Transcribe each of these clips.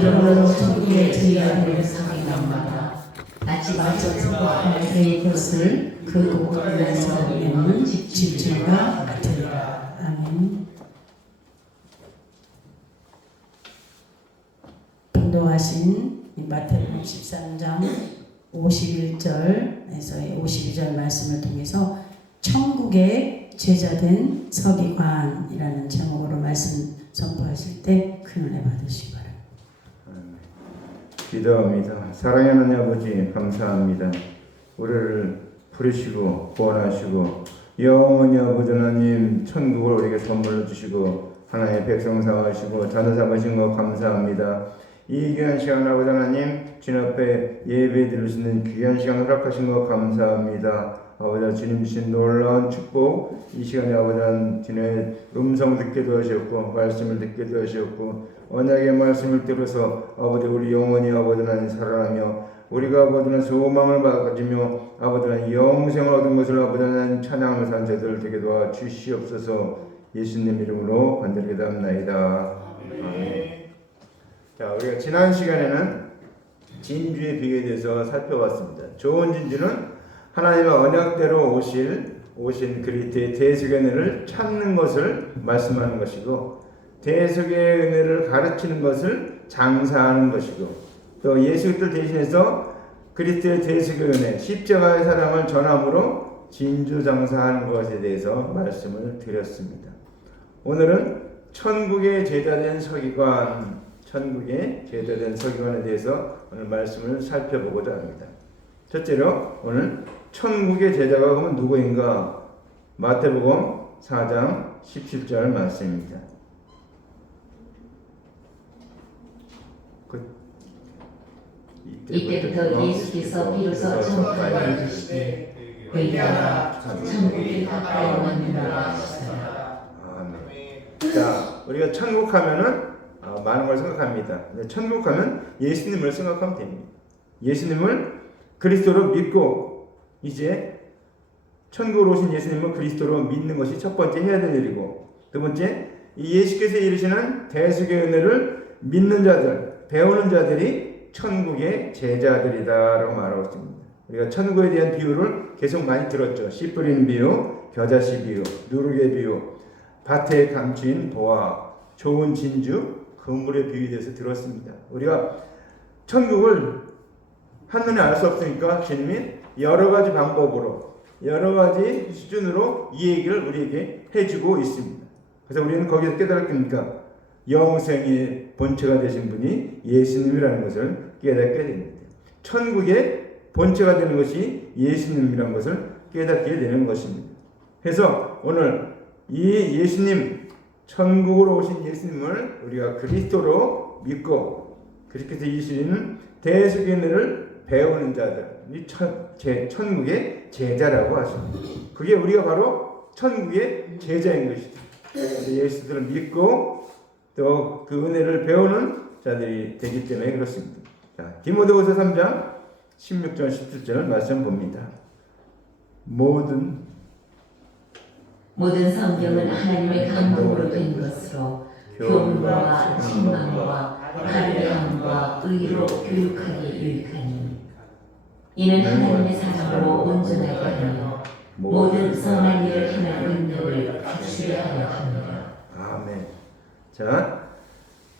그러므로 천국의 제의가 되는 서기관마다 낯이 맞춰서 하늘의 것을 그 곳곳에서 내는 집주가 같으리라. 아멘. 봉독하신 마태복음 13장 51절에서의 52절 말씀을 통해서 천국의 제자된 서기관이라는 제목으로 말씀 선포하실 때 큰 은혜 받으시기 바랍니다. 기도합니다. 사랑하는 아버지 감사합니다. 우리를 부르시고 구원하시고 영원히 아버지 하나님 천국을 우리에게 선물로 주시고 하나님의 백성 삼으시고 자녀 삼으신 것 감사합니다. 이 귀한 시간 아버지 하나님 주님 앞에 예배 드릴 수 있는 귀한 시간 허락하신 것 감사합니다. 아버지 주님 주신 놀라운 축복 이 시간에 아버지 하나님 주님의 음성 듣게도 하셨고 말씀을 듣게도 하셨고 언약의 말씀을 들어서 아버지 우리 영원히 아버지 하나님 살아나며 우리가 아버지 하나님 소망을 가지며 아버지 하나님 영생을 얻은 것을 아버지 하나님 찬양하며 사는 저들 되게 도와 주시옵소서. 예수님 이름으로 간절히 기도합나이다. 아멘. 자, 우리가 지난 시간에는 진주의 비유에 대해서 살펴봤습니다. 좋은 진주는 하나님의 언약대로 오신 그리스도의 대속의 은혜를 찾는 것을 말씀하는 것이고 대속의 은혜를 가르치는 것을 장사하는 것이고 또 예수 그리스도를 대신해서 그리스도의 대속의 은혜 십자가의 사랑을 전함으로 진주 장사하는 것에 대해서 말씀을 드렸습니다. 오늘은 천국의 제자된 서기관 천국의 제자된 서기관에 대해서 오늘 말씀을 살펴보고자 합니다. 첫째로 오늘 천국의 제자가 그러면 누구인가? 마태복음 4장 17절 말씀입니다. 이때부터 예수께서 비로소 천국을 이르시되 회개하라 천국이 가까이 왔느니라 하시더라. 아멘. 자, 우리가 천국 하면은 많은 걸 생각합니다. 천국 하면 예수님을 생각하면 됩니다. 예수님을 그리스도로 믿고 이제 천국으로 오신 예수님을 그리스도로 믿는 것이 첫 번째 해야 될 일이고 두 번째 이 예수께서 이루시는 대속의 은혜를 믿는 자들, 배우는 자들이 천국의 제자들이다라고 말하고 있습니다. 우리가 천국에 대한 비유를 계속 많이 들었죠. 씨 뿌리는 비유, 겨자씨 비유, 누룩의 비유, 밭에 감추인 보화, 좋은 진주, 그물의 비유에 대해서 들었습니다. 우리가 천국을 한눈에 알 수 없으니까 주님이 여러 가지 방법으로 여러 가지 수준으로 이 얘기를 우리에게 해주고 있습니다. 그래서 우리는 거기서 깨달았으니까 영생의 본체가 되신 분이 예수님이라는 것을 깨닫게 됩니다. 천국의 본체가 되는 것이 예수님이라는 것을 깨닫게 되는 것입니다. 그래서 오늘 이 예수님 천국으로 오신 예수님을 우리가 그리스도로 믿고 그리스도께서 이루시는 대속의 은혜를 배우는 자들, 이 천국의 제자라고 하십니다. 그게 우리가 바로 천국의 제자인 것이죠. 예수들을 믿고 또 그 은혜를 배우는 자들이 되기 때문에 그렇습니다. 자, 디모데후서 3장 16절 17절 말씀 봅니다. 모든 성경은 하나님의 감동으로 된 것으로 교훈과 책망과 할례함과 의로 교육하기 유익하니 이는 하나님의 사람으로 온전하게 하며 모든 선한 일을 행할 능력을 갖추게 하려 합니다. 아멘. 자,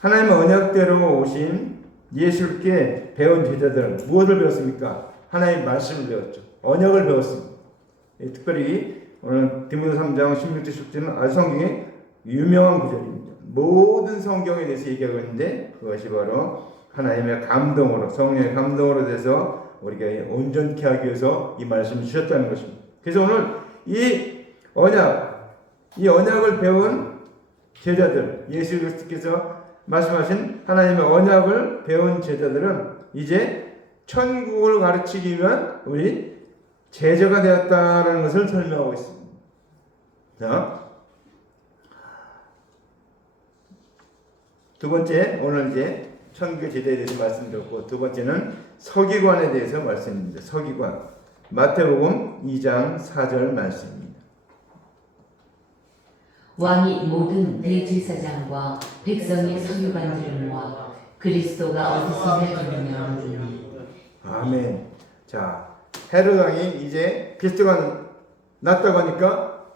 하나님의 언약대로 오신 예수께 배운 제자들은 무엇을 배웠습니까? 하나님의 말씀을 배웠죠. 언약을 배웠습니다. 특별히 오늘 디모데 3장 16절 17절은 아주 성경의 유명한 구절입니다. 모든 성경에 대해서 얘기하고 있는데 그것이 바로 하나님의 감동으로 성령의 감동으로 돼서 우리가 온전케 하기 위해서 이 말씀을 주셨다는 것입니다. 그래서 오늘 이 언약을 배운 제자들 예수 그리스도께서 말씀하신 하나님의 언약을 배운 제자들은 이제 천국을 가르치기 위한 우리 제자가 되었다는 것을 설명하고 있습니다. 자, 두 번째 오늘 이제 천국의 제자에 대해서 말씀드렸고 두 번째는 서기관에 대해서 말씀입니다. 서기관 마태복음 2장 4절 말씀입니다. 왕이 모든 대제사장과 백성의 서기관들을 모아 그리스도가 어디서 되느냐 묻으니 아멘. 자, 헤롯 왕이 이제 그리스도가 낫다고 하니까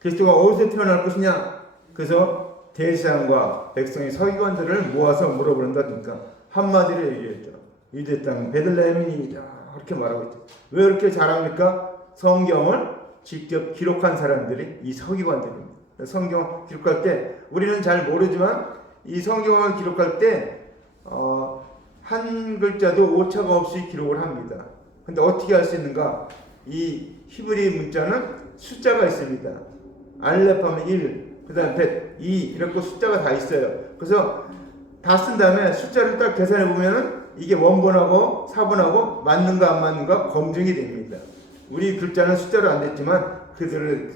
그리스도가 어디서 태어날 것이냐? 그래서 대제사장과 백성의 서기관들을 모아서 물어보는다니까 한마디로 얘기했죠. 유대 땅 베들레헴이니이다. 그렇게 말하고 있죠. 왜 이렇게 잘합니까? 성경을 직접 기록한 사람들이 이 서기관들입니다. 성경 기록할 때 우리는 잘 모르지만 이 성경을 기록할 때 한 글자도 오차가 없이 기록을 합니다. 근데 어떻게 할 수 있는가? 이 히브리 문자는 숫자가 있습니다. 알렙 하면 1, 그 다음 벳, 2 이렇게 숫자가 다 있어요. 그래서 다 쓴 다음에 숫자를 딱 계산해 보면은 이게 원본하고 사본하고 맞는가 안 맞는가 검증이 됩니다. 우리 글자는 숫자로 안 됐지만 그들의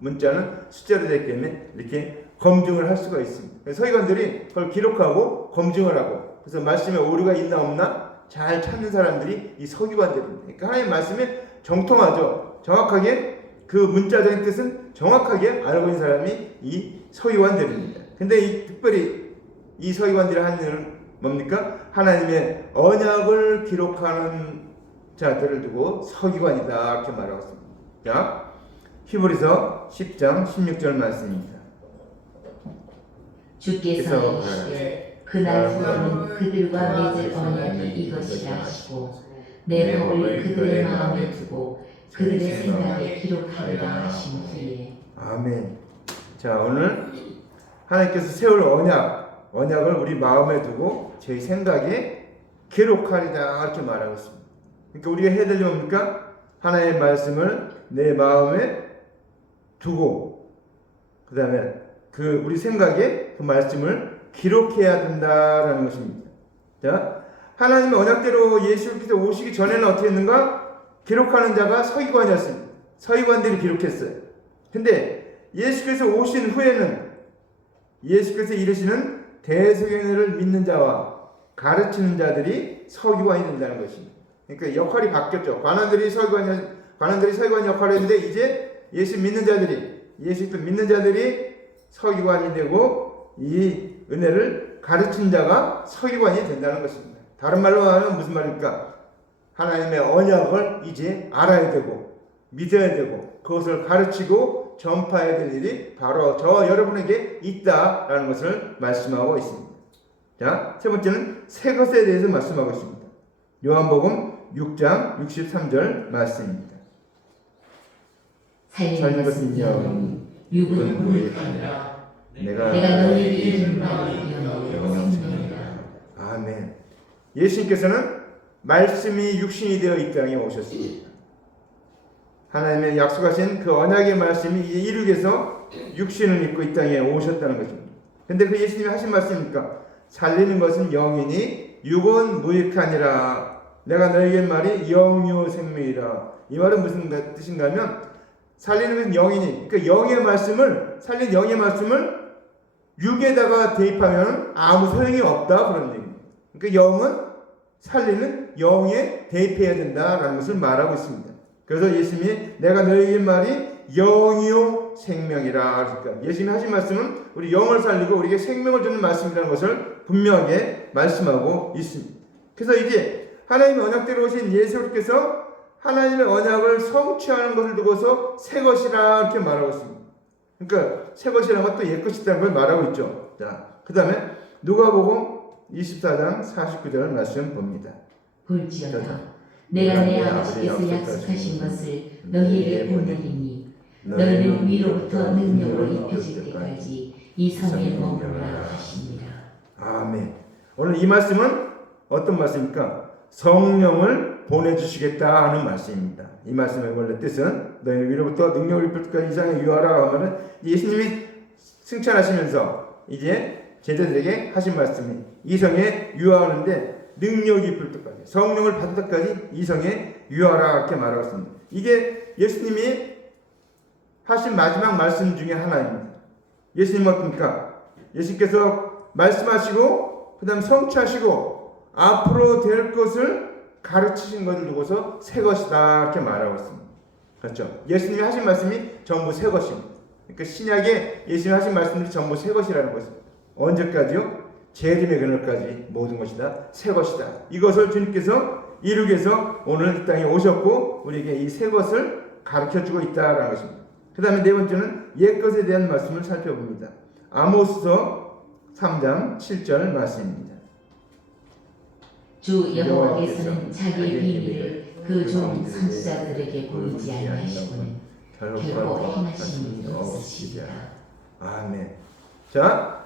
문자는 숫자로 됐기 때문에 이렇게 검증을 할 수가 있습니다. 서기관들이 그걸 기록하고 검증을 하고 그래서 말씀에 오류가 있나 없나 잘 찾는 사람들이 이 서기관들입니다. 그러니까 하나님 말씀에 정통하죠. 정확하게 그 문자적인 뜻은 정확하게 알고 있는 사람이 이 서기관들입니다. 근데 특별히 이 서기관들이 하는 일은 뭡니까? 하나님의 언약을 기록하는 자들을 두고 서기관이다 이렇게 말하고 있습니다. 자, 히브리서 10장 16절 말씀입니다. 주께서 이르시되 그날 후에는 그들과 맺을 언약이 이것이라 하시고 내 법을 그들의 마음에 두고 그들의 생각에 기록하리라 하신 후에 아멘. 자, 오늘 하나님께서 세울 언약을 우리 마음에 두고 저희 생각에 기록하리라 이렇게 말하고 있습니다. 그러니까 우리가 해야 될 일이 뭡니까? 하나님의 말씀을 내 마음에 두고 그 다음에 우리 생각에 그 말씀을 기록해야 된다라는 것입니다. 자, 하나님의 언약대로 예수께서 오시기 전에는 어떻게 했는가? 기록하는 자가 서기관이었습니다. 서기관들이 기록했어요. 근데 예수께서 오신 후에는 예수께서 이르시는 대속행위를 믿는 자와 가르치는 자들이 서기관이 된다는 것입니다. 그러니까 역할이 바뀌었죠. 관원들이 서기관 역할을 했는데 이제 예수 믿는 자들이 서기관이 되고 이 은혜를 가르친 자가 서기관이 된다는 것입니다. 다른 말로 하면 무슨 말입니까? 하나님의 언약을 이제 알아야 되고 믿어야 되고 그것을 가르치고 전파해야 될 일이 바로 저 여러분에게 있다라는 것을 말씀하고 있습니다. 자, 세 번째는 새 것에 대해서 말씀하고 있습니다. 요한복음 6장 63절 말씀입니다. 살린 것은 영은 육은 무익하니라 내가 너희에게 이른 말이 영이요 생명이라. 아멘. 예수님께서는 말씀이 육신이 되어 이 땅에 오셨습니다. 하나님의 약속하신 그 언약의 말씀이 이제 이루기 위해서 육신을 입고 이 땅에 오셨다는 것입니다. 근데 그 예수님이 하신 말씀입니까? 살리는 것은 영이니 육은 무익하니라. 내가 너에게 말이 영요 생명이라. 이 말은 무슨 뜻인가 하면 살리는 것은 영이니, 그러니까 살린 영의 말씀을 육에다가 대입하면 아무 소용이 없다 그런 얘기입니다. 그러니까 영은 살리는 영에 대입해야 된다라는 것을 말하고 있습니다. 그래서 예수님이 내가 너희에게 말이 영이요 생명이라. 그러니까 예수님이 하신 말씀은 우리 영을 살리고 우리에게 생명을 주는 말씀이라는 것을 분명하게 말씀하고 있습니다. 그래서 이제 하나님의 언약대로 오신 예수께서 하나님의 언약을 성취하는 것을 두고서 새 것이라 이렇게 말하고 있습니다. 그러니까 새 것이라는 것도 옛 것이라는 걸 말하고 있죠. 자, 그 다음에 누가복음 24장 49절 말씀 봅니다. 볼지어다 내가 내 아버지께서 약속하신 것을 너희에게 보내리니 너희는 위로부터 능력으로 입혀질 때까지 이 성에 머무르라 하시니라. 아멘. 오늘 이 말씀은 어떤 말씀입니까? 성령을 보내주시겠다 하는 말씀입니다. 이 말씀의 원래 뜻은 너희는 위로부터 능력을 입힐 때까지 이 성에 유하라 하면은 예수님이 승천하시면서 이제 제자들에게 하신 말씀이 이 성에 유하하는데 능력이 입힐 때까지 성령을 받을 때까지 이 성에 유하라 이렇게 말하고 있습니다. 이게 예수님이 하신 마지막 말씀 중에 하나입니다. 예수님은 어떻습니까? 예수님께서 말씀하시고 그 다음 성취하시고 앞으로 될 것을 가르치신 것을 두고서 새 것이다 이렇게 말하고 있습니다. 그렇죠? 예수님이 하신 말씀이 전부 새 것입니다. 그러니까 신약에 예수님이 하신 말씀들이 전부 새 것이라는 것입니다. 언제까지요? 재림의 그날까지 모든 것이 다 새 것이다. 이것을 주님께서 이루기 위해서 오늘 이 땅에 오셨고 우리에게 이 새 것을 가르쳐주고 있다라는 것입니다. 그 다음에 네 번째는 옛것에 대한 말씀을 살펴봅니다. 아모스서 3장 7절 말씀입니다. 주 여호와께서는 자기의 비밀을 그 종 선지자들에게 보이지 아니하시고는 결코 행하신 일이 없으시리라. 아멘. 자,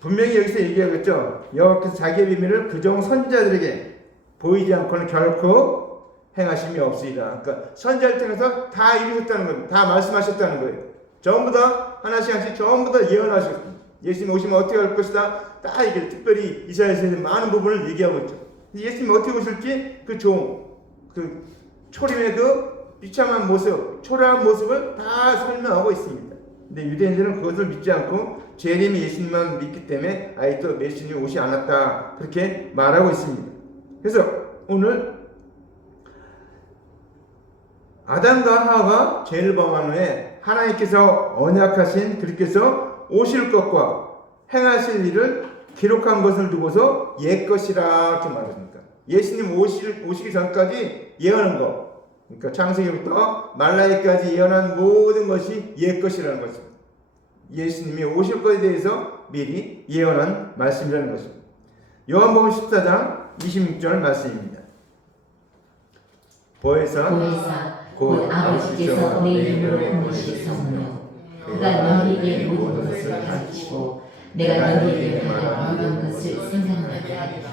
분명히 여기서 얘기하겠죠. 여호와께서 자기의 비밀을 그 종 선지자들에게 보이지 않고는 결코 행하심이 없으리라. 그러니까 선지자를 통해서 다 이루셨다는 겁니다. 다 말씀하셨다는 거예요. 전부 다 하나씩 하나씩 전부 다 예언하셨습니다. 예수님 오시면 어떻게 할 것이다. 다 이게 특별히 이사야서에 많은 부분을 얘기하고 있죠. 예수님이 어떻게 오실지 그 초림의 그 비참한 모습, 초라한 모습을 다 설명하고 있습니다. 근데 유대인들은 그것을 믿지 않고 재림이 예수님만 믿기 때문에 아예 또 메시아님이 오지 않았다 그렇게 말하고 있습니다. 그래서 오늘 아담과 하와가 죄를 범한 후에 하나님께서 언약하신 그리스도께서 오실 것과 행하실 일을 기록한 것을 두고서 옛것이라 이렇게 말합니다. 예수님 오시기 전까지 예언한 거, 그러니까 창세기부터 말라기까지 예언한 모든 것이 옛것이라는 것입니다. 예수님이 오실 것에 대해서 미리 예언한 말씀이라는 것입니다. 요한복음 14장 26절 말씀입니다. 보혜사 곧 아버지께서 내 이름으로 보내실 성령 그가 너희에게 모든 것을 가르치고 내가 너희에게 말한 모든 것을 생각나게 하리라.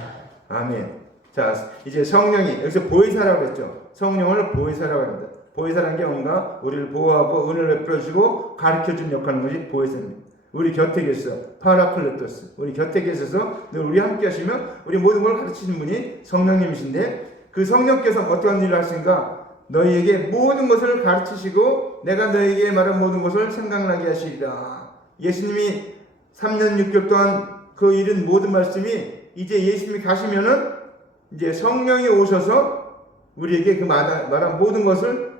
아멘. 자, 이제 성령이 여기서 보혜사라고 했죠. 성령을 보혜사라고 합니다. 보혜사라는 게 뭔가 우리를 보호하고 은혜를 베풀어주고 가르쳐준 역할을 하는 것이 보혜사입니다. 우리 곁에 계셔 파라클레토스, 우리 곁에 계셔서 늘 우리 함께 하시면 우리 모든 걸 가르치는 분이 성령님이신데 그 성령께서 어떠한 일을 하신가? 너희에게 모든 것을 가르치시고 내가 너희에게 말한 모든 것을 생각나게 하시리라. 예수님이 3년 6개월 동안 그 이른 모든 말씀이 이제 예수님이 가시면은 이제 성령이 오셔서 우리에게 그 말한 모든 것을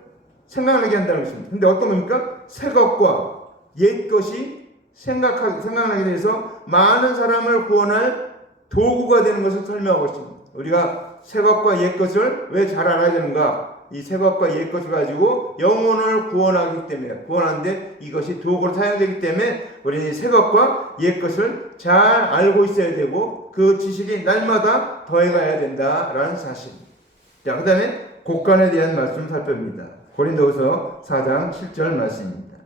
생각나게 한다는 것입니다. 근데 어떤 겁니까? 새 것과 옛 것이 생각나게 돼서 많은 사람을 구원할 도구가 되는 것을 설명하고 있습니다. 우리가 새 것과 옛 것을 왜 잘 알아야 되는가? 이 새 것과 옛 것을 가지고 영혼을 구원하기 때문에 구원하는데 이것이 도구로 사용되기 때문에 우리는 새 것과 옛 것을 잘 알고 있어야 되고 그 지식이 날마다 더해가야 된다라는 사실. 자, 그 다음에 곡간에 대한 말씀을 살펴봅니다. 고린도후서 4장 7절 말씀입니다.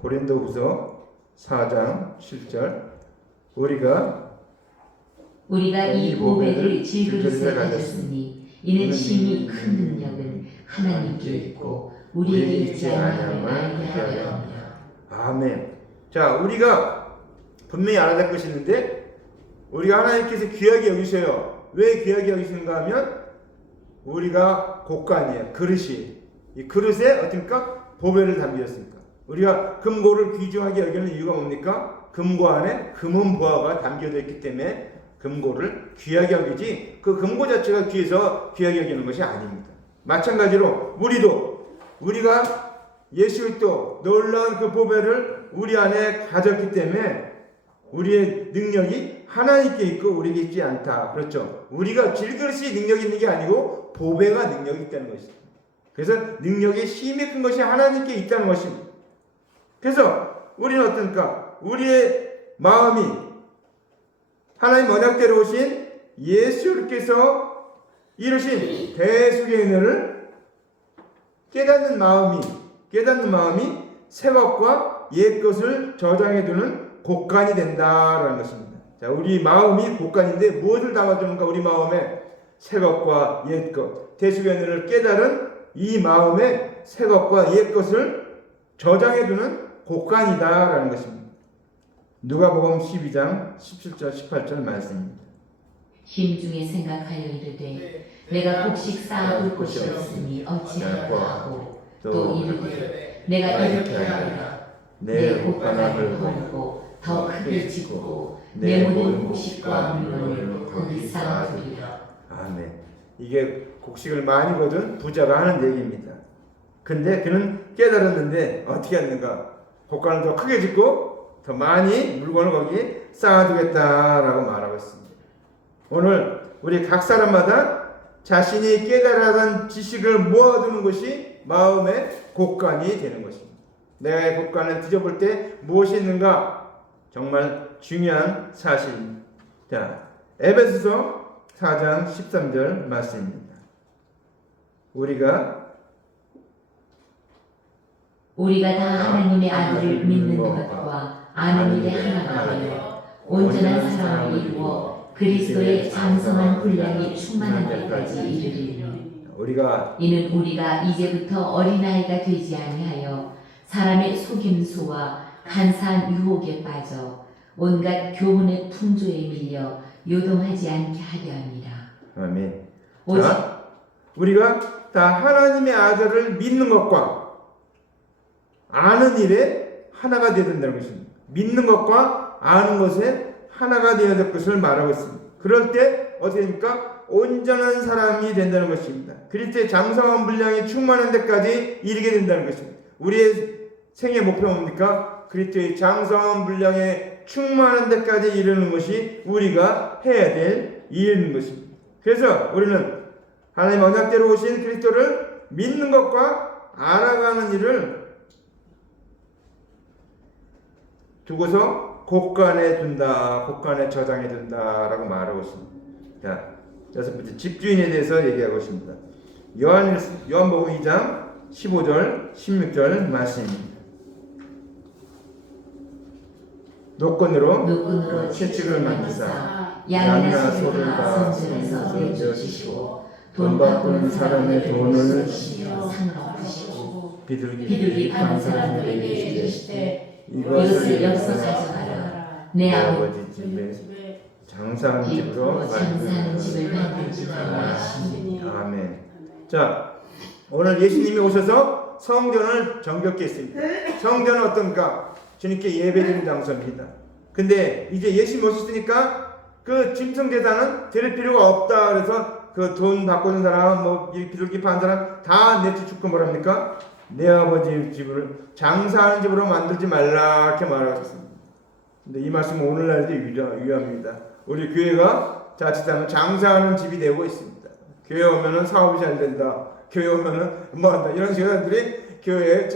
고린도후서 4장 7절 우리가 이 보배를 질그릇에 가졌으니 이는 심히 큰 능력은 하나님께 있고 우리에게 있지 않음을 알게 하려 함이라. 아멘. 자, 우리가 분명히 알아야 될 것이 있는데 우리가 하나님께서 귀하게 여기셔요. 왜 귀하게 여기시는가 하면 우리가 곡간이에요. 그릇이. 이 그릇에 어떻습니까? 보배를 담겼습니까? 우리가 금고를 귀중하게 여기는 이유가 뭡니까? 금고 안에 금은 보화가 담겨져 있기 때문에 금고를 귀하게 여기지 그 금고 자체가 귀해서 귀하게 여기는 것이 아닙니다. 마찬가지로 우리가 예수 그리스도 놀라운 그 보배를 우리 안에 가졌기 때문에 우리의 능력이 하나님께 있고 우리에게 있지 않다. 그렇죠? 우리가 질그릇이 능력이 있는 게 아니고 보배가 능력이 있다는 것입니다. 그래서 능력이 힘이 큰 것이 하나님께 있다는 것입니다. 그래서 우리는 어떻습니까? 우리의 마음이 하나님 언약대로 오신 예수께서 이루신 대속의 은혜를 깨닫는 마음이 새 것과 옛 것을 저장해두는 곡간이 된다라는 것입니다. 자, 우리 마음이 곡간인데 무엇을 담아주는가? 우리 마음에 새 것과 옛 것, 대속의 은혜를 깨달은 이 마음에 새 것과 옛 것을 저장해두는 곡간이다라는 것입니다. 누가복음 12장 17절 18절 말씀입니다. 심중에 생각하여 이르되 내가 곡식 쌓아둘 곳이 없으니 어찌하리까 하고 또 이르되 내가 이렇게 하리라. 내 곡간을 헐고 더 크게 짓고 내 모든 곡식과 물건을 거기 쌓아두리라. 아멘. 이게 곡식을 많이 거둔 부자가 하는 얘기입니다. 근데 그는 깨달았는데 어떻게 했는가? 곡간을 더 크게 짓고 더 많이 물건을 거기에 쌓아두겠다라고 말하고 있습니다. 오늘 우리 각 사람마다 자신이 깨달아간 지식을 모아두는 것이 마음의 곳간이 되는 것입니다. 내가 곳간을 뒤져볼 때 무엇이 있는가? 정말 중요한 사실입니다. 자, 에베소서 4장 13절 말씀입니다. 우리가 다 하나님의 아들을 믿는 것과 아는 일에 하나가 되어 온전한 사랑을 이루어 그리스도의 장성한 분량이 충만한 데까지 이르리니 이는 우리가 이제부터 어린아이가 되지 아니하여 사람의 속임수와 간사한 유혹에 빠져 온갖 교훈의 풍조에 밀려 요동하지 않게 하려 합니다. 아멘. 오직 자, 우리가 다 하나님의 아들을 믿는 것과 아는 일에 하나가 되어야 된다는 것입니다. 믿는 것과 아는 것에 하나가 되어야 될 것을 말하고 있습니다. 그럴 때 어떻게 됩니까? 온전한 사람이 된다는 것입니다. 그리스도의 장성한 분량이 충만한 데까지 이르게 된다는 것입니다. 우리의 생애 목표가 뭡니까? 그리스도의 장성한 분량에 충만한 데까지 이르는 것이 우리가 해야 될 일인 것입니다. 그래서 우리는 하나님 언약대로 오신 그리스도를 믿는 것과 알아가는 일을 두고서 곳간에 둔다, 곳간에 저장해 둔다라고 말하고 있습니다. 자, 여섯 번째 집주인에 대해서 얘기하고 있습니다. 요한복음 2장 15절, 16절 말씀입니다. 노끈으로 채찍을 만드사 양이나 소를 다 손질해서 내주시고 돈 바꾸는 사람의 돈을 상을 엎으시고 비둘기 판 사람들에게 이르시되 이것을 여기서 가져가라. 내 아버지 집에 장사하는 집으로 장사하는 집을 만들지라 하시니. 아멘. 자, 오늘 예수님이 오셔서 성전을 정결케 했습니다. 성전은 어떤가? 주님께 예배드리는 장소입니다. 근데 이제 예수님 오셨으니까 그 짐승제사는 드릴 필요가 없다. 그래서 그 돈 바꾸는 사람, 뭐 비둘기 파는 사람 다 내쫓고 뭐랍니까? 내 아버지 집을 장사하는 집으로 만들지 말라 이렇게 말하셨습니다. 근데 이 말씀은 오늘날도 유효합니다. 우리 교회가 자칫하면 장사하는 집이 되고 있습니다. 교회 오면은 사업이 잘 된다. 교회 오면은 뭐 한다. 이런 사람들이 교회에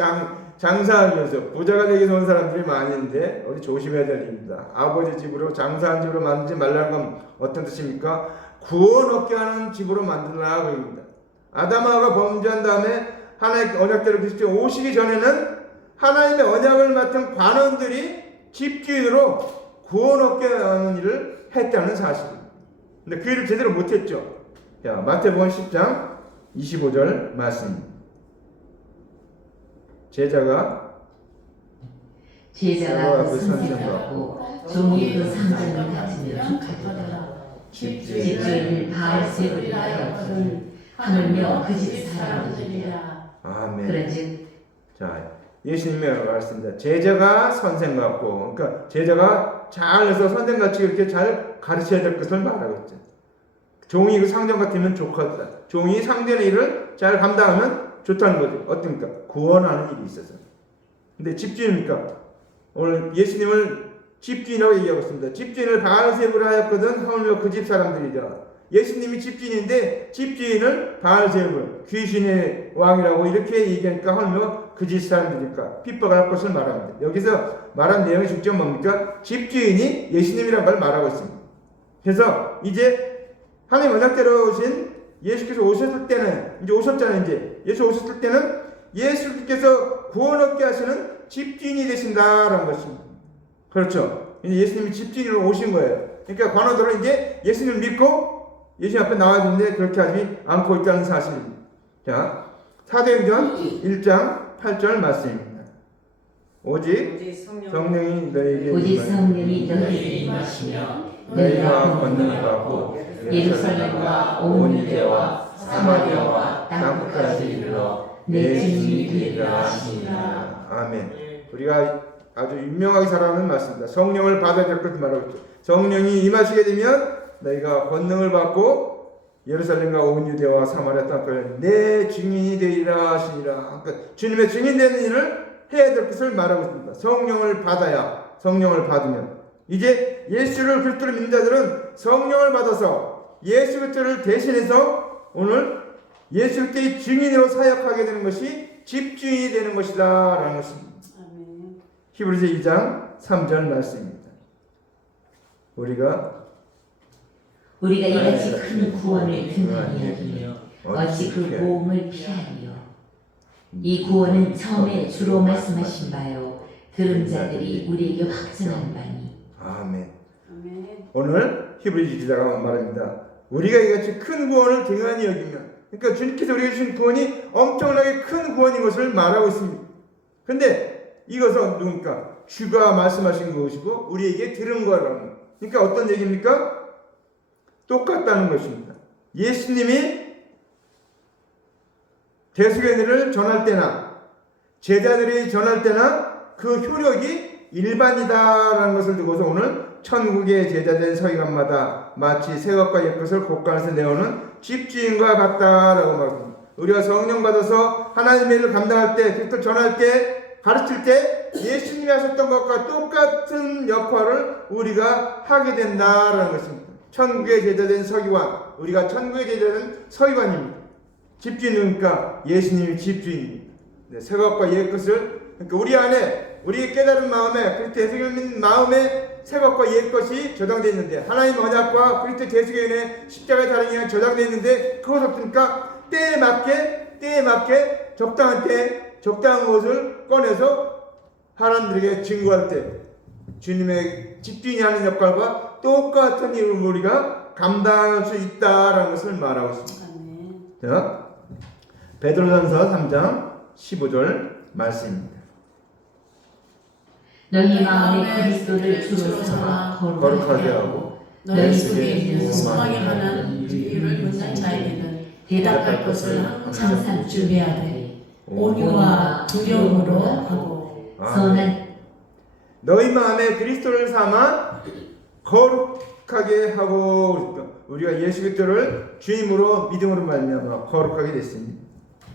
장사하기 위해서 부자가 되기 위해서 온 사람들이 많이 있는데 우리 조심해야 될 일입니다. 아버지 집으로 장사하는 집으로 만들지 말라는 건 어떤 뜻입니까? 구원 얻게 하는 집으로 만들라고 합니다. 아담하가 범죄한 다음에 하나님의 언약대로 그리스도에 오시기 전에는 하나님의 언약을 맡은 관원들이 집주인으로 구원 얻게 하는 일을 했다는 사실입니다. 근데 그 일을 제대로 못했죠. 자, 마태복음 10장 25절 말씀입니다. 제자가 그 선생받고 종이 그 상전을 같으면 좋겠다. 집주인을 바알세불이라 하였거든 하물며 그 집 사람들이라. 아멘. 그런즉 자, 예수님의 말씀입니다. 제자가 선생 같고, 그러니까 제자가 잘해서 선생같이 이렇게 잘 가르쳐야 될 것을 말하고 있죠. 종이 그 상전 같으면 좋겠다. 종이 상전의 일을 잘 감당하면 좋다는 거죠. 어떻습니까? 구원하는 일이 있어서. 근데 집주인입니까? 오늘 예수님을 집주인이라고 얘기하고 있습니다. 집주인을 바알세불을 하였거든 하물며 그 집 사람들이다. 예수님이 집주인인데 집주인을 바알세불, 귀신의 왕이라고 이렇게 얘기하니까 하물며 그 집 사람들이니까 핍박할 것을 말합니다. 여기서 말한 내용이 직접 뭡니까? 집주인이 예수님이라는 걸 말하고 있습니다. 그래서 이제 하나님 언약대로 오신 예수께서 오셨을 때는, 이제 오셨잖아요. 이제 예수 오셨을 때는 예수께서 구원 얻게 하시는 집주인이 되신다라는 것입니다. 그렇죠. 이제 예수님이 집주인으로 오신 거예요. 그러니까 관원들은 이제 예수님을 믿고 예수님 앞에 나와야 되는데 그렇게 하지 않고 있다는 사실입니다. 자, 사도행전 1장 8절 말씀입니다. 오직 성령이 너희에게 임하시며 너희가 권능을 받고 예루살렘과 온 유대와 사마리아와 땅끝까지 이르러 내 증인이 되리라 하시니라. 아멘. 우리가 아주 유명하게 살아가는 말씀입니다. 성령을 받아야 될 것을 말하고 있죠. 성령이 임하시게 되면 너희가 권능을 받고 예루살렘과 온 유대와 사마리아 땅까지 내 증인이 되리라 하시니라. 그러니까 주님의 증인되는 일을 해야 될 것을 말하고 있습니다. 성령을 받아야 성령을 받으면 이제 예수를 그리스도로 믿는 자들은 성령을 받아서 예수 그리스도를 대신해서 오늘 예수 그리스도의 증인으로 사역하게 되는 것이 집주인이 되는 것이다 라는 것입니다. 아멘. 히브리서 2장 3절 말씀입니다. 우리가 이같이 큰 구원을 등한히 여기며 어찌 그 고음을 피하리요. 이 구원은 처음에 주로 말씀하신 바요 들은 자들이 우리에게 확증한 바니. 아멘. 아멘. 오늘 히브리 기자가 말합니다. 우리가 이같이 큰 구원을 등한히 여기면, 그러니까 주님께서 우리에게 주신 구원이 엄청나게 큰 구원인 것을 말하고 있습니다. 근데 이것은 누굽니까? 주가 말씀하신 것이고 우리에게 들은 거라는. 그러니까 어떤 얘기입니까? 똑같다는 것입니다. 예수님이 대수견을 전할 때나 제자들이 전할 때나 그 효력이 일반이다라는 것을 두고서 오늘 천국의 제자된 서기관마다 마치 새 것과 옛 것을 곳간에서 내오는 집주인과 같다라고 말합니다. 우리가 성령 받아서 하나님의 일을 감당할 때, 그리스도 전할 때, 가르칠 때 예수님이 하셨던 것과 똑같은 역할을 우리가 하게 된다라는 것입니다. 천국의 제자된 서기관, 우리가 천국의 제자된 서기관입니다. 집주인이니까 예수님이 집주인입니다. 네, 새 것과 옛 것을, 그러니까 우리 안에, 우리의 깨달은 마음에, 그리스도 예수님을 믿는 마음에 새 것과 옛 것이 저장되어 있는데, 하나님 언약과 그리스도 예수님의 십자가의 사랑이 저장되어 있는데, 그것 없으니까 때에 맞게 적당한 때 적당한 것을 꺼내서 사람들에게 증거할 때 주님의 집주인이 하는 역할과 똑같은 일을 우리가 감당할 수 있다라는 것을 말하고 있습니다. 아멘. 자, 베드로전서 3장 15절 말씀입니다. 너희 마음에 그리스도를 주로 삼아 거룩하게 하고 너희 속에 있는 소망에 관한 이유를 묻는 자에게는 대답할 것을 항상 준비하되 온유와 두려움으로 하고 선한 너희 마음에 그리스도를 삼아 거룩하게 하고, 우리가 예수 그리스도를 주임으로 믿음으로 말미암아 거룩하게 됐습니다.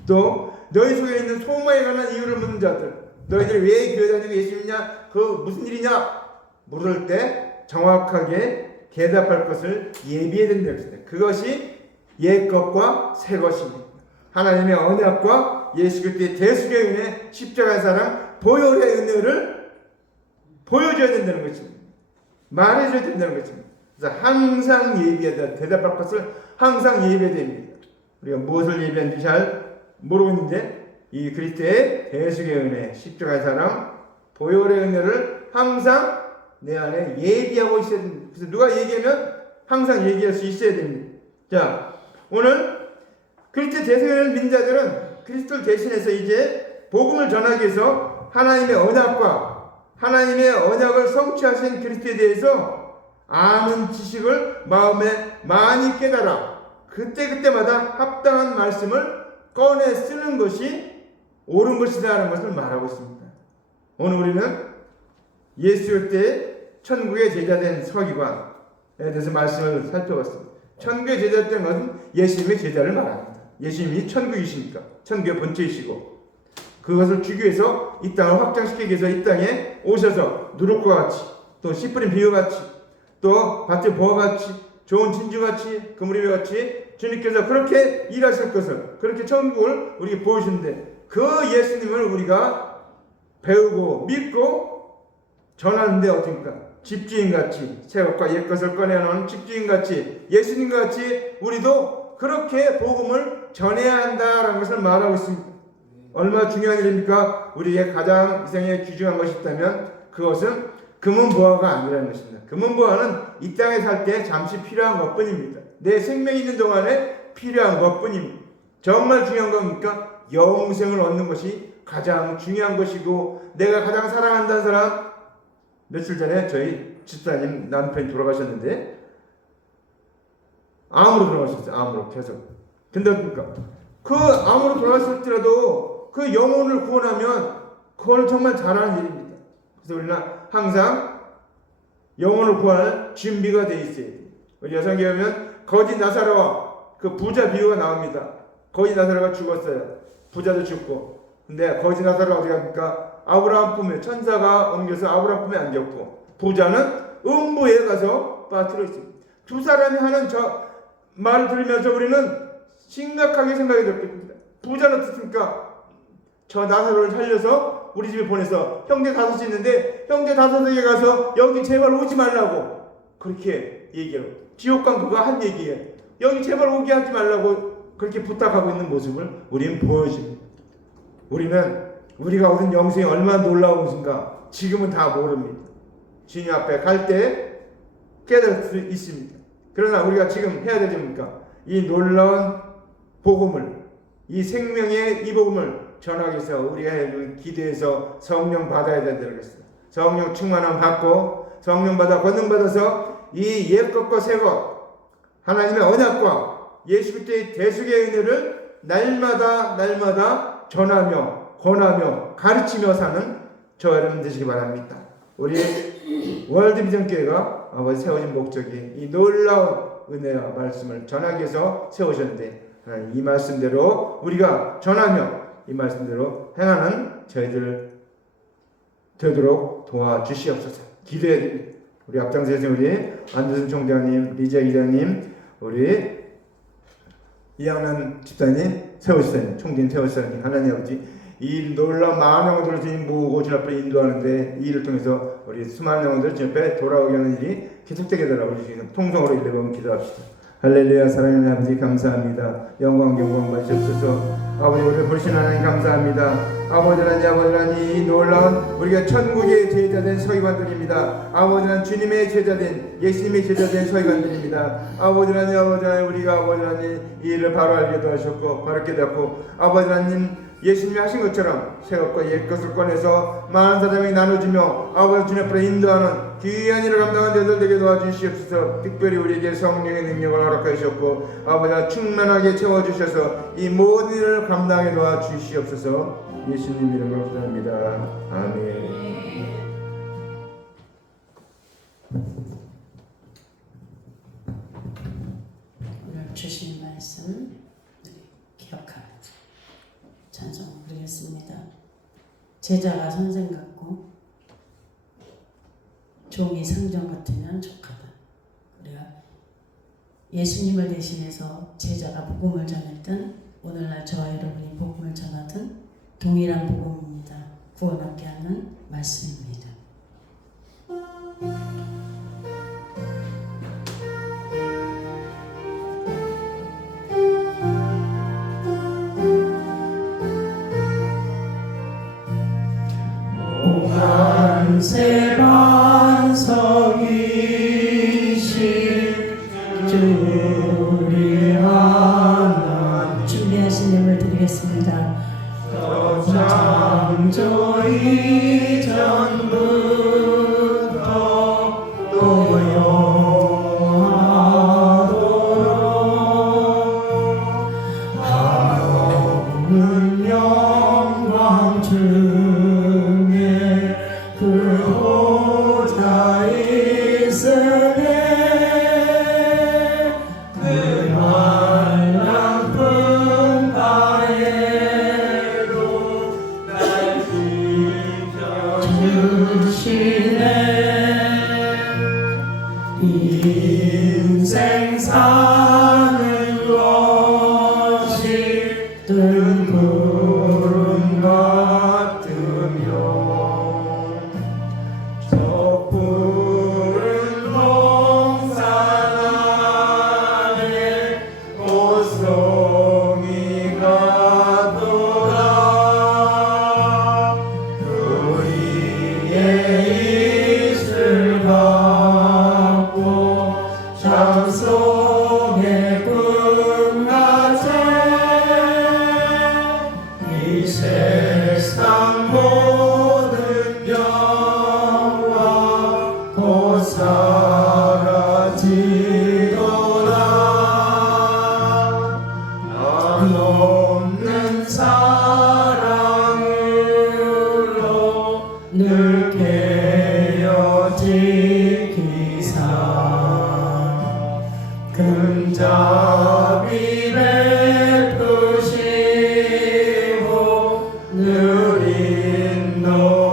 또 너희 속에 있는 소망에 관한 이유를 묻는 자들, 너희들이 왜 교회 다니고 예수 믿냐, 그 무슨 일이냐 물을 때 정확하게 대답할 것을 예비해야 된다고 했습니다. 그것이 옛 것과 새 것입니다. 하나님의 언약과 예수 그리스도의 대속의 은혜, 십자가의 사랑, 보혈의 은혜를 보여줘야 된다는 것입니다. 말해줘야 된다는 것입니다. 그래서 항상 예비해야, 대답할 것을 항상 예비해야 됩니다. 우리가 무엇을 예비하는지 잘 모르고 있는데, 이 그리스도의 대속의 은혜, 십자가의 사랑, 보혈의 은혜를 항상 내 안에 예비하고 있어야 됩니다. 그래서 누가 얘기하면 항상 얘기할 수 있어야 됩니다. 자, 오늘 그리스도 대속을 믿는 자들은 그리스도를 대신해서 이제 복음을 전하기 위해서 하나님의 언약을 성취하신 그리스도에 대해서 아는 지식을 마음에 많이 깨달아 그때마다 합당한 말씀을 꺼내 쓰는 것이 옳은 것이다라는 것을 말하고 있습니다. 오늘 우리는 예수 그리스도의 천국의 제자된 서기관에 대해서 말씀을 살펴봤습니다. 천국의 제자된 것은 예수님의 제자를 말합니다. 예수님이 천국이시니까 천국의 본체이시고, 그것을 주기 위해서 이 땅을 확장시키기 위해서 이 땅에 오셔서 누룩과 같이, 또 씨 뿌린 비유같이, 또 밭의 보화같이, 좋은 진주같이, 그물이같이 주님께서 그렇게 일하실 것을, 그렇게 천국을 우리에게 보여주는데, 그 예수님을 우리가 배우고 믿고 전하는데 어떻습니까? 집주인같이, 새 것과 옛 것을 꺼내놓은 집주인같이, 예수님같이 우리도 그렇게 복음을 전해야 한다라는 것을 말하고 있습니다. 얼마나 중요한 일입니까? 우리의 가장 이생에 귀중한 것이 있다면 그것은 금은보화가 아니라는 것입니다. 금은보화는 이 땅에 살 때 잠시 필요한 것뿐입니다. 내 생명이 있는 동안에 필요한 것뿐입니다. 정말 중요한 겁니까? 영생을 얻는 것이 가장 중요한 것이고, 내가 가장 사랑한다는 사람, 며칠 전에 저희 집사님 남편이 돌아가셨는데 암으로 돌아가셨어요. 암으로 계속. 근데 어떻습니까? 그 암으로 돌아가셨더라도 그 영혼을 구원하면 그건 정말 잘하는 일입니다. 그래서 우리는 항상 영혼을 구할 준비가 되어 있어야 돼요. 우리 여성교회 보면 거지 나사로와 그 부자 비유가 나옵니다. 거지 나사로가 죽었어요. 부자도 죽고. 근데 거지 나사로가 어디 갑니까? 아브라함 품에, 천사가 옮겨서 아브라함 품에 안겼고 부자는 음부에 가서 빠뜨려 있습니다. 두 사람이 하는 저 말을 들으면서 우리는 심각하게 생각이 들었습니다. 부자는 어떻습니까? 저 나사로를 살려서 우리 집에 보내서 형제 다섯이 있는데 형제 다섯에게 가서 여기 제발 오지 말라고 그렇게 얘기해요. 지옥광부가 한 얘기예요. 여기 제발 오게 하지 말라고 그렇게 부탁하고 있는 모습을 우리는 보여줍니다. 우리는 우리가 얻은 영생이 얼마나 놀라운 것인가 지금은 다 모릅니다. 주님 앞에 갈 때 깨달을 수 있습니다. 그러나 우리가 지금 해야 되지 않습니까? 이 놀라운 복음을, 이 생명의 이 복음을 전하기 위해서 우리가 해야 되는 기도에서 성령 받아야 되겠습니다. 성령 충만함 받고 성령 받아 권능 받아서 이 옛것과 새것 하나님의 언약과 예수 그리스도의 대속의 은혜를 날마다 전하며 권하며 가르치며 사는 저 여러분 되시기 바랍니다. 우리 월드비전교회가 아버지 세워진 목적이 이 놀라운 은혜와 말씀을 전하기 위해서 세우셨는데 이 말씀대로 우리가 전하며 이 말씀대로 행하는 저희들 되도록 도와주시옵소서. 기도해야 됩니다. 우리 앞장서서 우리 안두순 총장님, 리자 기자님, 우리 이양란 집사님, 세호집사님, 총진 세호집사님, 하나님 아버지 이 놀라운 많은 영혼들을 주님 모으고 주님 앞에 인도하는데 이 일을 통해서 우리 수많은 영혼들을 주님 앞에 돌아오게 하는 일이 계속되게 되라 우리 주님 통성으로 일러보면 기도합시다. 할렐루야. 사랑하는 아버지 감사합니다. 영광 받으시옵소서. 아버지 우리를 보시는 하나님 감사합니다. 아버지 하나님 이 놀라운 우리가 천국의 제자된 서기관들입니다. 아버지 하나님 주님의 제자된 예수님의 제자된 서기관들입니다. 아버지 하나님 우리가 아버지 하나님 이 일을 바로 알게 도와주셨고 바로 깨닫고 아버지 하나님 예수님이 하신 것처럼 새 것과 옛 것을 꺼내서 많은 사람에게 나눠주며 아버지 주님 앞에 인도하는 귀한 일을 감당한 자들 되게 도와주시옵소서. 특별히 우리에게 성령의 능력을 허락하셨고 아버지가 충만하게 채워주셔서 이 모든 일을 감당하게 도와주시옵소서. 예수님 이름으로 기도합니다. 아멘. 오늘 주신 말씀 기억하면서 찬송 부르겠습니다. 제자가 선생 같고 종이 상전 같으면 족하다. 우리가 예수님을 대신해서 제자가 복음을 전했던 오늘날 저와 여러분이 복음을 전하던 동일한 복음입니다. 구원 얻게 하는 말씀입니다. 만세 반석이신 주리 하나 준비하신 예물 드리겠습니다. 창조 이전부터 또 영원하도록 하옵는 영광 중에 그 보좌 있으네 그 한량품 바에도 날 지켜주시네 인생 사는 것이 뜬 구름 같으며 저 푸른 동산 아래 꽃송이가 돌아 우리의 이슬 받고 잠 속에 꿈같이 이 세상 모든 병과 곧 사라지도다 한없는 사랑으로 늘 깨어 지키사 금자비 베푸시고 늘 인도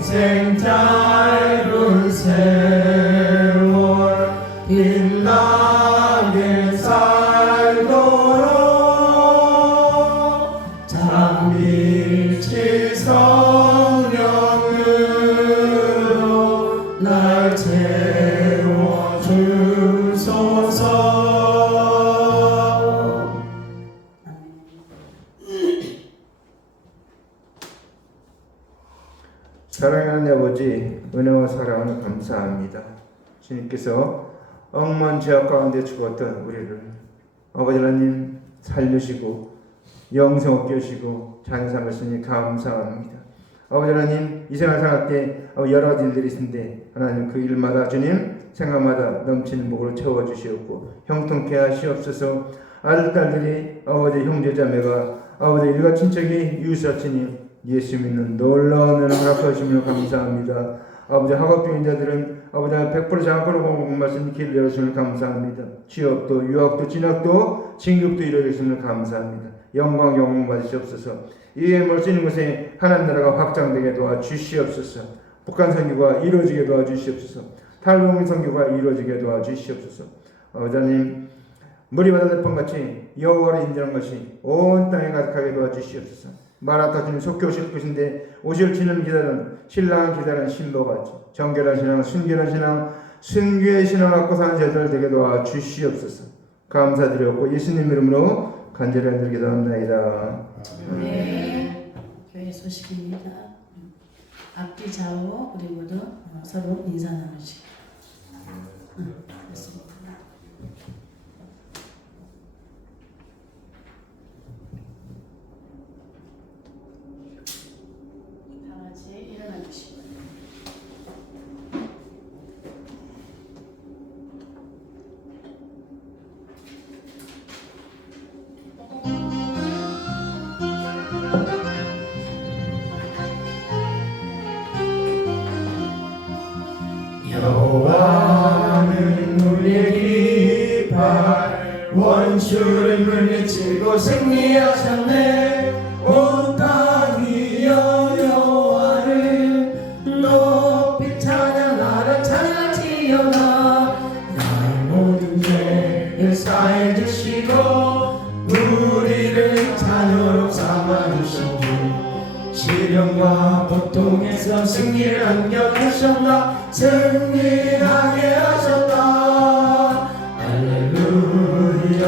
평생 짧은 세월 빛나게 살도록 장미치 성령으로 날 채워주소서. 사랑하는 아버지, 은혜와 사랑을 감사합니다. 주님께서 억만 죄악 가운데 죽었던 우리를 아버지 하나님 살려주시고 영생 얻게 하시고 자녀 삼으시니 감사합니다. 아버지 하나님, 이 생활 살아갈 때 여러 일들이 있는데 하나님 그 일마다 주님 생활마다 넘치는 복으로 채워주시옵고 형통케 하시옵소서. 아들 딸들이 아버지 형제자매가 아버지 일가 친척이 이웃사친이 예수 믿는 놀라운 은혜를 허락하심을 감사합니다. 아버지 학업 중인 자들은 아버지 100% 장학금으로 본 말씀 길을 열어주시면 감사합니다. 취업도 유학도 진학도 진급도 이루어주시면 감사합니다. 영광 받으시옵소서. 이에 멀지는 곳에 하나님 나라가 확장되게 도와주시옵소서. 북한 선교가 이루어지게 도와주시옵소서. 탈북민 선교가 이루어지게 도와주시옵소서. 아버지 하나님, 물이 바다 대판같이 여호와를 인정한 것이 온 땅에 가득하게 도와주시옵소서. 마라타 주님 속히 오실 것인데 오실 주님 기다리는 신랑 기다리는 신부같이 정결한 신앙, 순결한 신앙, 순교의 신앙을 갖고 사는 자들 되게 도와주시옵소서. 감사드렸고 예수님 이름으로 간절히 간절히 기도합니다. 네, 교회 소식입니다. 앞뒤 좌우 우리 모두 서로 인사 나누시고 그렇습니다. 다 같이 일어나 주시고 여호와는 우리의 깃발 원수를 물리치고 승리하셨네. 온 땅이 여호와를 높이 찬양하라. 찬양하지어다. 나의 모든 죄를 사해 주시고 우리를 자녀로 삼아주신 주 시련과 고통에서 승리를 안겨주셨다. 승리하게 하셨다. 할렐루야.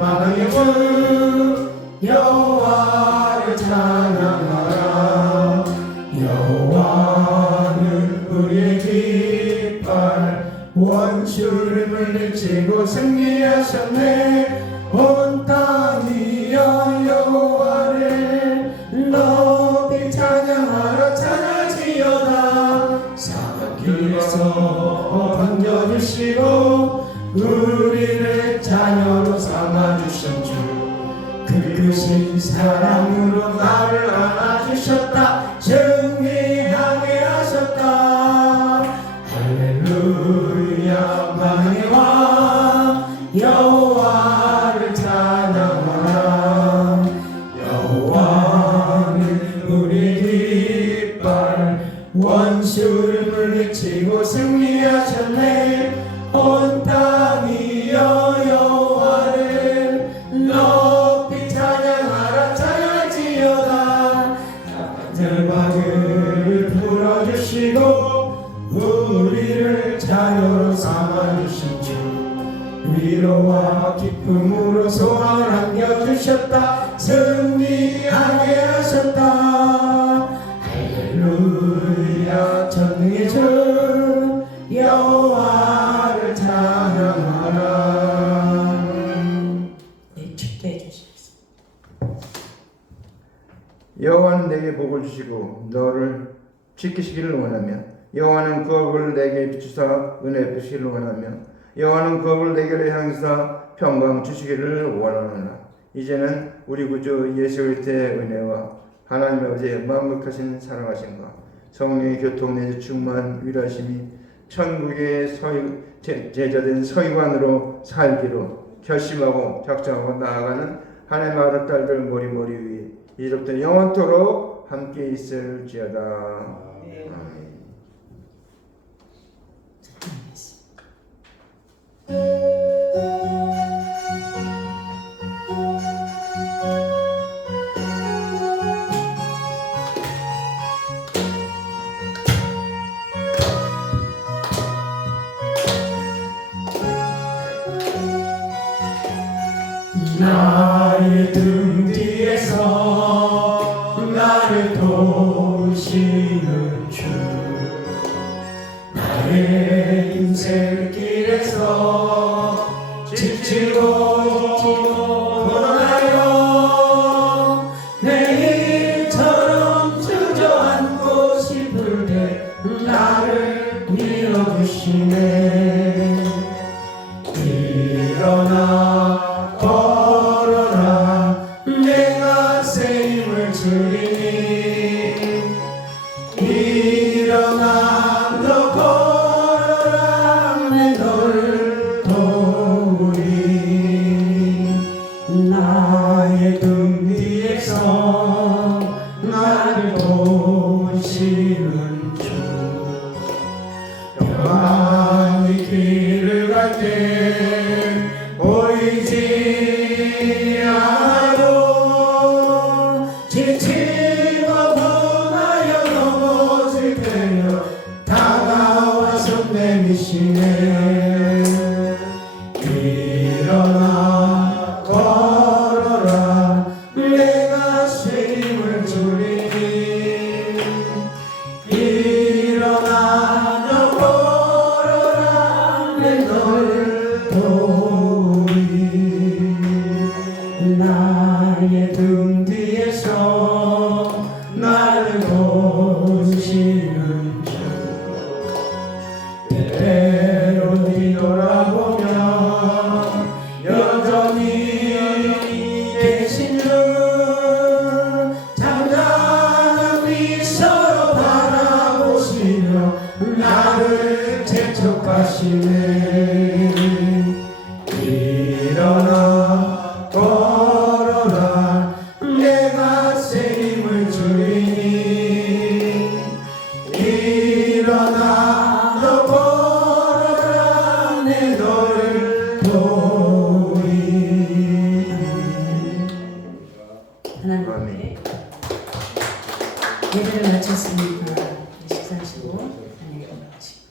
만왕의 주 여호와를 찬양하라. 여호와는 우리의 깃발 원수를 물리치고 승리하셨네. 온 땅이 여호와를 높이 찬양하라. 찬양하지어다. 사막길에서 반겨주시고 우리를 자녀로 삼아주신 주 그 크신 사랑으로 나를 안아주셨다. 승리하게 하셨다. 할렐루야. 만왕의 왕 여호와를 찬양하라. 여호와는 우리 깃발 원수를 물리치고 승리하셨네. 온 땅이 여호와를 높이 찬양하라. 찬양하지어다. 들박을 풀어주시고 우리를 자녀로 삼아주신 주 위로와 기쁨으로 소망을 안겨주셨다. 승리하게 하셨다. 할렐루야. 전능의 주 여호와를 찬양하라. 네, 축도해 주시겠습니다. 여호와는 내게 복을 주시고 너를 지키시기를 원하며 여호와는 그 얼굴을 내게 비추사 은혜 베푸시기를 원하며 여호와는 그 얼굴을 내게로 향하사 평강 주시기를 원하노라. 이제는 우리 구주 예수 그리스도의 은혜와 하나님 아버지의 만국하신 사랑하심과 성령의 교통 내주 충만 위로하심이 천국의 제자된 서기관으로 살기로 결심하고 작정하고 나아가는 하나님의 아들 딸들 머리 위에 이제부터 영원토록 함께 있을지어다. 아멘. 나의 등 뒤에서 나를 도우시는 주 나의 인생길에서 지치고 고난하여 내일처럼 주저앉고 싶을 때 나를 밀어주시네. 일어나 걸어라 내가 새 힘을 주리니 일어나 너 걸어라 내 너를 도우리. 나의 등 뒤에서 나를 도우시는 주 평안히 길을 갈 때 보이지 않아도 지치고 고나여 넘어질 때며 다가와서 내미시네. 일어나 걸어라 내가 새 힘을 주리. 일어나 너 걸어라 내 너를 도우리. 나의 등 뒤에서 나를 도우시는 주 때로 뒤돌아보면 여전히 계신 주 잠잠한 미소로 바라보시며 나를 재촉하시네. 일어나 걸어라 내가 새 힘을 주리니 일어나 너 걸어라 내 너를 도우리. 하나님께 예배를 마쳤으니까 식사하시고 안녕히 가시고